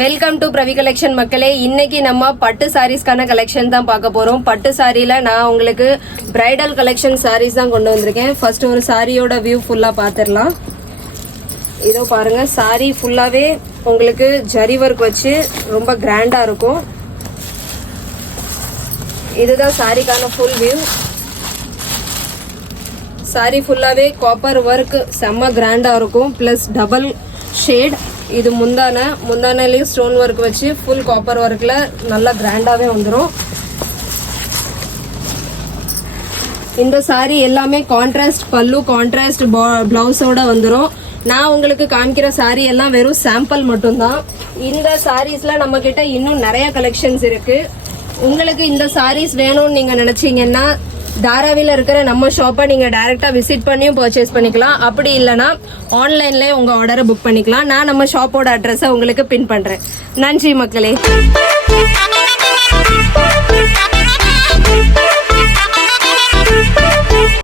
Welcome to Pravi collection மக்களே. இன்னைக்கு நம்ம பட்டு சாரீஸ்க்கான கலெக்ஷன் தான் பார்க்க போறோம். பட்டு சாரியில நான் உங்களுக்கு பிரைடல் கலெக்ஷன் சாரீஸ் தான் கொண்டு வந்திருக்கேன். ஃபர்ஸ்ட் ஒரு சாரியோட வியூ ஃபுல்லா பாத்துடலாம். இதோ பாருங்க, சாரி ஃபுல்லாவே உங்களுக்கு ஜரி ஒர்க் வச்சு ரொம்ப கிராண்டா இருக்கும். இதுதான் சாரிக்கான ஃபுல் வியூ. சாரி ஃபுல்லாவே காப்பர் ஒர்க் செம்ம கிராண்டா இருக்கும். Plus double shade. இது முந்தானையிலயும் ஸ்டோன் ஒர்க் வச்சு ஃபுல் காப்பர் ஒர்க்ல நல்லா கிராண்டாவே வந்துடும். இந்த சாரி எல்லாமே கான்ட்ராஸ்ட் பல்லு, கான்ட்ராஸ்ட் பிளவுஸோட வந்துடும். நான் உங்களுக்கு காமிக்கிற சாரி எல்லாம் வெறும் சாம்பிள் மட்டும்தான். இந்த சாரீஸ்ல நம்ம கிட்ட இன்னும் நிறைய கலெக்ஷன்ஸ் இருக்கு. உங்களுக்கு இந்த சாரீஸ் வேணும்னு நீங்க நினைச்சீங்கன்னா தாராவில இருக்கிற நம்ம ஷாப்பை நீங்க டைரக்டா விசிட் பண்ணியும் பர்ச்சேஸ் பண்ணிக்கலாம். அப்படி இல்லைன்னா ஆன்லைன்ல உங்க ஆர்டரை புக் பண்ணிக்கலாம். நான் நம்ம ஷாப்போட அட்ரஸை உங்களுக்கு பின் பண்றேன். நன்றி மக்களே.